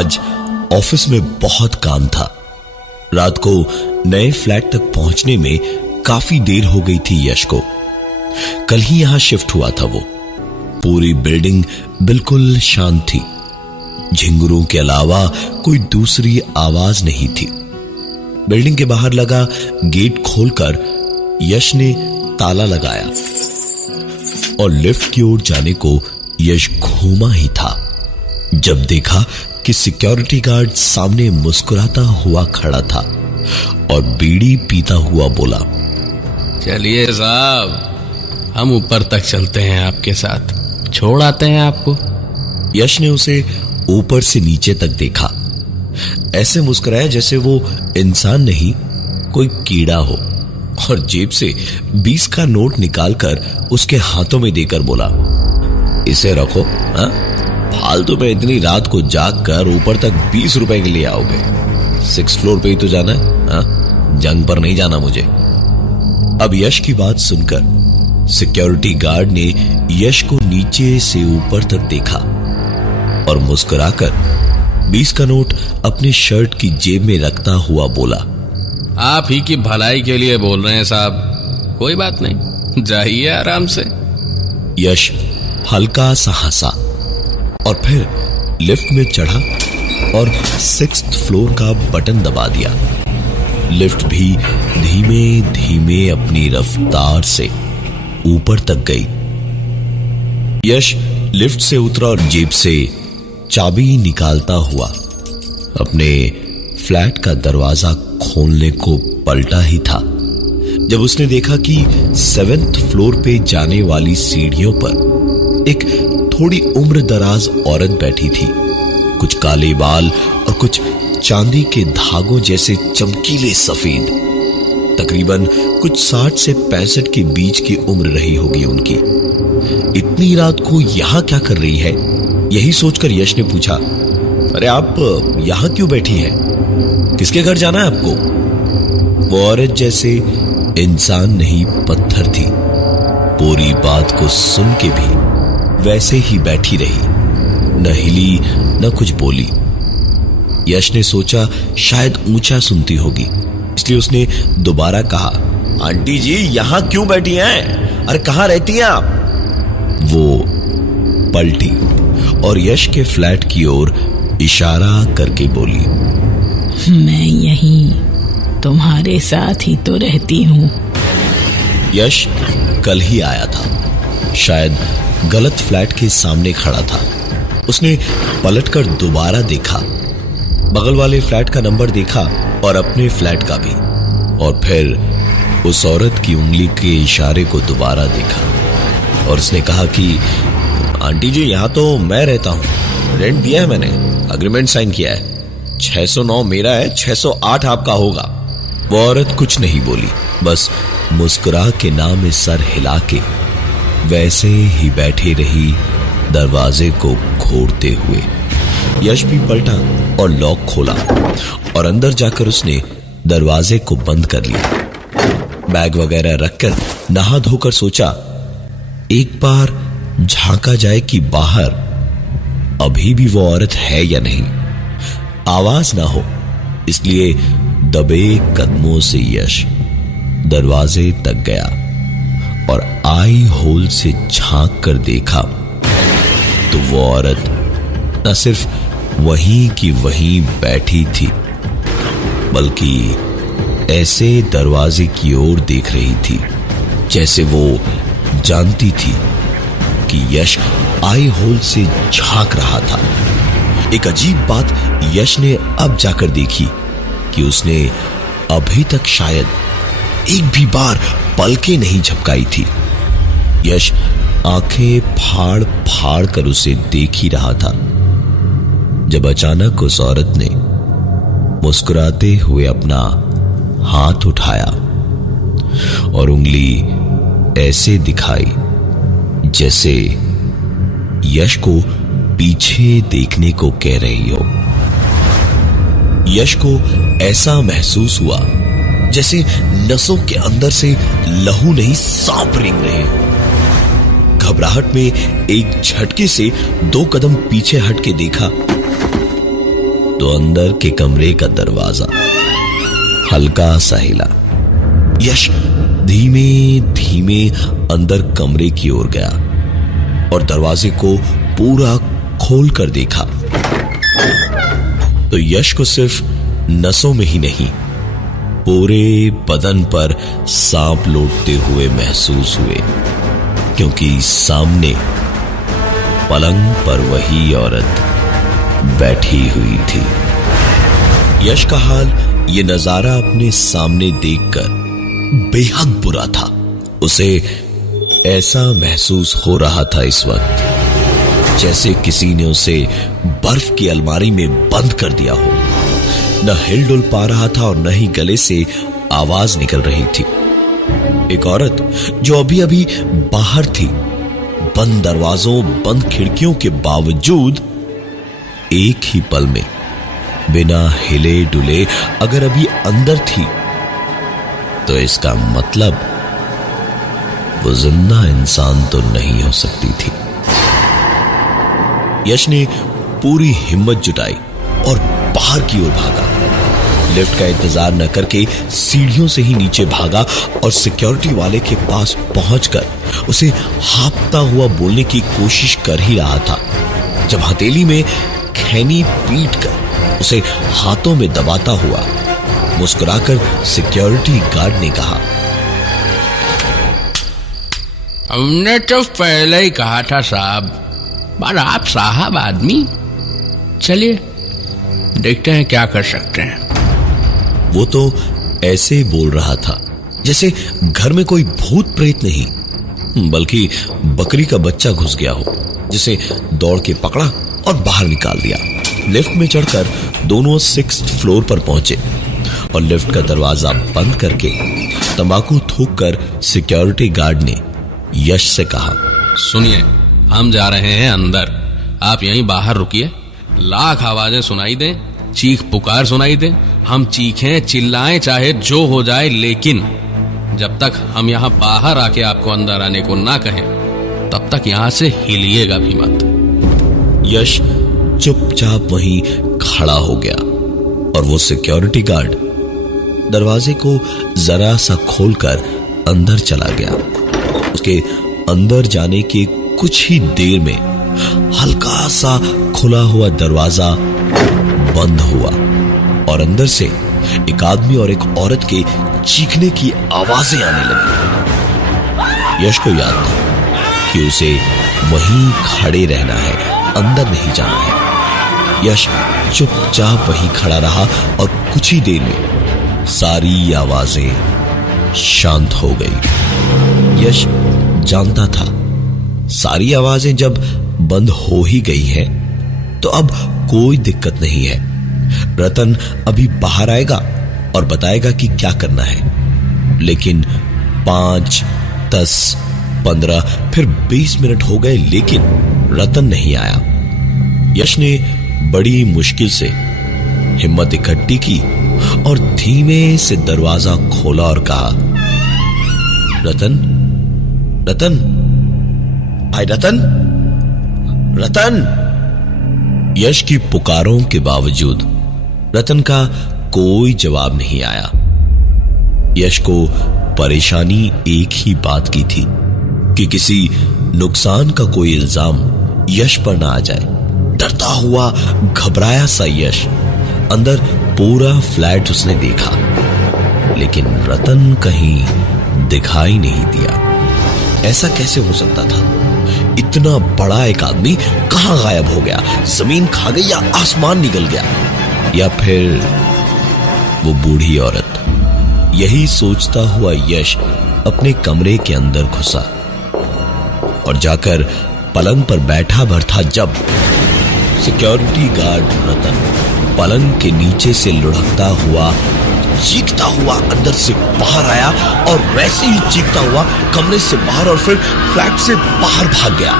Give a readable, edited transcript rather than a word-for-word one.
आज ऑफिस में बहुत काम था। रात को नए फ्लैट तक पहुंचने में काफी देर हो गई थी यश को। कल ही यहां शिफ्ट हुआ था वो। पूरी बिल्डिंग बिल्कुल शांत थी। झिंगुरों के अलावा कोई दूसरी आवाज नहीं थी। बिल्डिंग के बाहर लगा गेट खोलकर यश ने ताला लगाया और लिफ्ट की ओर जाने को यश घूमा ही था जब देखा कि सिक्योरिटी गार्ड सामने मुस्कुराता हुआ खड़ा था और बीड़ी पीता हुआ बोला, चलिए साहब, हम ऊपर तक चलते हैं, आपके साथ छोड़ आते हैं आपको। यश ने उसे ऊपर से नीचे तक देखा। ऐसे मुस्कुराया जैसे वो इंसान नहीं कोई कीड़ा हो, और जेब से 20 का नोट निकालकर उसके हाथों में देकर बोला, इसे रखो। फालतू में इतनी रात को जाग कर ऊपर तक 20 रुपए के लिए आओगे? 6th फ्लोर पे ही तो जाना है, जंग पर नहीं जाना मुझे। अब यश की बात सुनकर सिक्योरिटी गार्ड ने यश को नीचे से ऊपर तक देखा और मुस्कुराकर 20 का नोट अपनी शर्ट की जेब में रखता हुआ बोला, आप ही की भलाई के लिए बोल रहे हैं साहब, कोई बात नहीं, जाइए आराम से। यश हल्का सा हंसा और फिर लिफ्ट में चढ़ा और 6th फ्लोर का बटन दबा दिया। लिफ्ट भी धीमे धीमे अपनी रफ्तार से ऊपर तक गई। यश लिफ्ट से उतरा और जेब से चाबी निकालता हुआ अपने फ्लैट का दरवाजा खोलने को पलटा ही था जब उसने देखा कि 7th फ्लोर पे जाने वाली सीढ़ियों पर एक थोड़ी उम्र दराज औरत बैठी थी। कुछ काले बाल और कुछ चांदी के धागों जैसे चमकीले सफेद। तकरीबन कुछ 60 से 65 के बीच की उम्र रही होगी उनकी। इतनी रात को यहां क्या कर रही है, यही सोचकर यश ने पूछा, अरे आप यहां क्यों बैठी हैं? किसके घर जाना है आपको? वो औरत जैसे इंसान नहीं पत्थर थी। पूरी बात को सुन के भी वैसे ही बैठी रही, न हिली न कुछ बोली। यश ने सोचा शायद ऊंचा सुनती होगी, इसलिए उसने दोबारा कहा, आंटी जी यहां क्यों बैठी हैं? अरे कहां रहती हैं आप? वो पलटी और यश के फ्लैट की ओर इशारा करके बोली, मैं यहीं तुम्हारे साथ ही तो रहती हूं। यश कल ही आया था, शायद गलत फ्लैट के सामने खड़ा था। उसने पलटकर दोबारा देखा, बगल वाले फ्लैट का नंबर देखा और अपने फ्लैट का भी, और फिर उस औरत की उंगली के इशारे को दोबारा देखा और उसने कहा कि आंटी जी यहां तो मैं रहता हूं, रेंट दिया है मैंने, अग्रीमेंट साइन किया है, 609 मेरा है, 608 आपका होगा। वो औरत कुछ नहीं बोली, बस मुस्कुरा के नाम में सर हिला के वैसे ही बैठी रही दरवाजे को घोरते हुए। यश भी पलटा और लॉक खोला और अंदर जाकर उसने दरवाजे को बंद कर लिया। बैग वगैरह रखकर नहा धोकर सोचा एक बार झांका जाए कि बाहर अभी भी वो औरत है या नहीं। आवाज ना हो, इसलिए दबे कदमों से यश दरवाजे तक गया और आई होल से झांक कर देखा तो वो औरत न सिर्फ वहीं की वहीं बैठी थी, बल्कि ऐसे दरवाजे की ओर देख रही थी जैसे वो जानती थी कि यश आई होल से झांक रहा था। एक अजीब बात यश ने अब जाकर देखी कि उसने अभी तक शायद एक भी बार पलकें नहीं झपकाई थी। यश आंखें फाड़ फाड़ कर उसे देख ही रहा था जब अचानक उस औरत ने मुस्कुराते हुए अपना हाथ उठाया और उंगली ऐसे दिखाई जैसे यश को पीछे देखने को कह रही हो। यश को ऐसा महसूस हुआ जैसे नसों के अंदर से लहू नहीं सांप रेंग रहे हो। घबराहट में एक झटके से 2 कदम पीछे हट के देखा तो अंदर के कमरे का दरवाजा हल्का सा हिला। यश धीमे धीमे अंदर कमरे की ओर गया और दरवाजे को पूरा खोल कर देखा तो यश को सिर्फ नसों में ही नहीं, पूरे बदन पर सांप लौटते हुए महसूस हुए, क्योंकि सामने पलंग पर वही औरत बैठी हुई थी। यश का हाल ये नजारा अपने सामने देखकर बेहद बुरा था। उसे ऐसा महसूस हो रहा था इस वक्त जैसे किसी ने उसे बर्फ की अलमारी में बंद कर दिया हो। न हिल डुल पा रहा था और न ही गले से आवाज निकल रही थी। एक औरत जो अभी अभी बाहर थी, बंद दरवाजों बंद खिड़कियों के बावजूद एक ही पल में बिना हिले डुले अगर अभी अंदर थी तो इसका मतलब वो जिंदा इंसान तो नहीं हो सकती थी। यश ने पूरी हिम्मत जुटाई और बाहर की ओर भागा। लिफ्ट का इंतजार न करके सीढ़ियों से ही नीचे भागा और सिक्योरिटी वाले के पास पहुंचकर उसे हाँफता हुआ बोलने की कोशिश कर ही रहा था जब हथेली में खैनी पीटकर उसे हाथों में दबाता हुआ मुस्कुराकर सिक्योरिटी गार्ड ने कहा, हमने तो पहले ही कहा था साहब, पर आप साहब आदमी, चलिए देखते हैं क्या कर सकते हैं। वो तो ऐसे बोल रहा था जैसे घर में कोई भूत प्रेत नहीं बल्कि बकरी का बच्चा घुस गया हो, जिसे दौड़ के पकड़ा और बाहर निकाल दिया। लिफ्ट में चढ़कर दोनों 6th फ्लोर पर पहुंचे और लिफ्ट का दरवाजा बंद करके तंबाकू थूककर सिक्योरिटी गार्ड ने यश से कहा, सुनिए, हम जा रहे हैं अंदर, आप यहीं बाहर रुकिए। लाख आवाजें सुनाई दें, चीख पुकार सुनाई दें, हम चीखें चिल्लाएं, चाहे जो हो जाए, लेकिन जब तक हम यहाँ बाहर आके आपको अंदर आने को ना कहें तब तक यहाँ से हिलिएगा भी मत। यश चुपचाप वहीं खड़ा हो गया और वो सिक्योरिटी गार्ड दरवाजे को जरा सा खोलकर अंदर चला गया। उसके अंदर जाने के कुछ ही देर में हल्का सा खुला हुआ दरवाजा बंद हुआ और अंदर से एक आदमी और एक औरत के चीखने की आवाजें आने लगी। यश को याद था कि उसे वहीं खड़े रहना है, अंदर नहीं जाना है। यश चुपचाप वहीं खड़ा रहा और कुछ ही देर में सारी आवाजें शांत हो गई। यश जानता था सारी आवाजें जब बंद हो ही गई हैं तो अब कोई दिक्कत नहीं है। रतन अभी बाहर आएगा और बताएगा कि क्या करना है। लेकिन 5, 10, 15 फिर 20 मिनट हो गए लेकिन रतन नहीं आया। यश ने बड़ी मुश्किल से हिम्मत इकट्ठी की और धीमे से दरवाजा खोला और कहा, रतन, रतन, भाई रतन, रतन। यश की पुकारों के बावजूद रतन का कोई जवाब नहीं आया। यश को परेशानी एक ही बात की थी कि किसी नुकसान का कोई इल्जाम यश पर ना आ जाए। डरता हुआ घबराया सा यश अंदर पूरा फ्लैट उसने देखा लेकिन रतन कहीं दिखाई नहीं दिया। ऐसा कैसे हो सकता था? इतना बड़ा एक आदमी कहां गायब हो गया? जमीन खा गई या आसमान निकल गया? या फिर वो बूढ़ी औरत? यही सोचता हुआ यश अपने कमरे के अंदर घुसा और जाकर पलंग पर बैठा भर था जब सिक्योरिटी गार्ड रतन पलंग के नीचे से लुढ़कता हुआ, चीखता हुआ अंदर से बाहर आया और वैसे ही चीखता हुआ कमरे से बाहर और फिर फ्लैट से बाहर भाग गया।